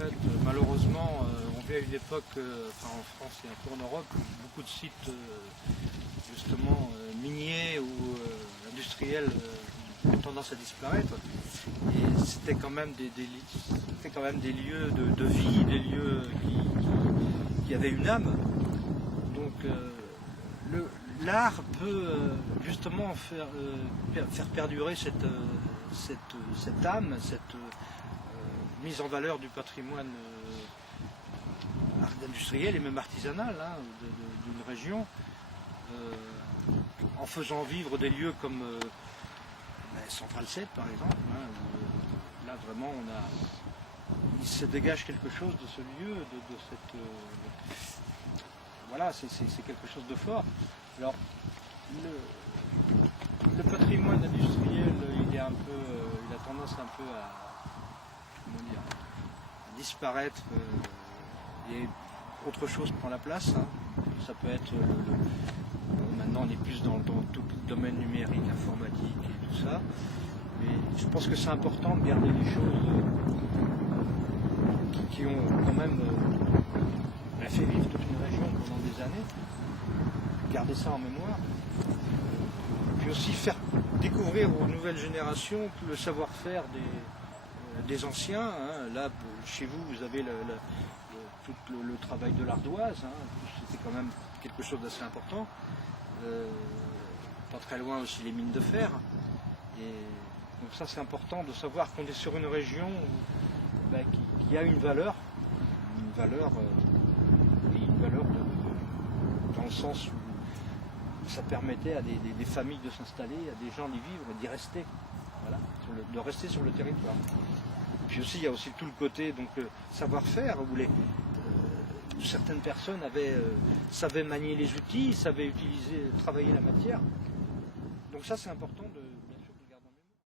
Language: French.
fait, malheureusement, on vit à une époque, enfin en France et un peu en Europe, où beaucoup de sites justement miniers ou industriels ont tendance à disparaître. Et c'était quand même des lieux de vie, des lieux qui avaient une âme. Donc l'art peut justement faire perdurer cette âme, cette mise en valeur du patrimoine industriel et même artisanal d'une région, en faisant vivre des lieux comme Central 7 par exemple, où là vraiment il se dégage quelque chose de ce lieu, de cette voilà, c'est quelque chose de fort. Alors le patrimoine industriel, il a tendance un peu à disparaître, et autre chose prend la place. Ça peut être maintenant on est plus dans tout le domaine numérique, informatique et tout ça. Mais je pense que c'est important de garder des choses qui ont quand même fait vivre toute une région pendant des années. Garder ça en mémoire. Puis aussi faire découvrir aux nouvelles générations le savoir-faire des anciens. Là, chez vous, vous avez tout le travail de l'ardoise. C'était quand même quelque chose d'assez important. Pas très loin aussi les mines de fer. Et donc ça, c'est important de savoir qu'on est sur une région qui a une valeur dans le sens où ça permettait à des familles de s'installer, à des gens d'y vivre et d'y rester, voilà, de rester sur le territoire. Puis aussi, il y a aussi tout le côté savoir-faire, où certaines personnes savaient manier les outils, savaient travailler la matière. Donc ça, c'est important de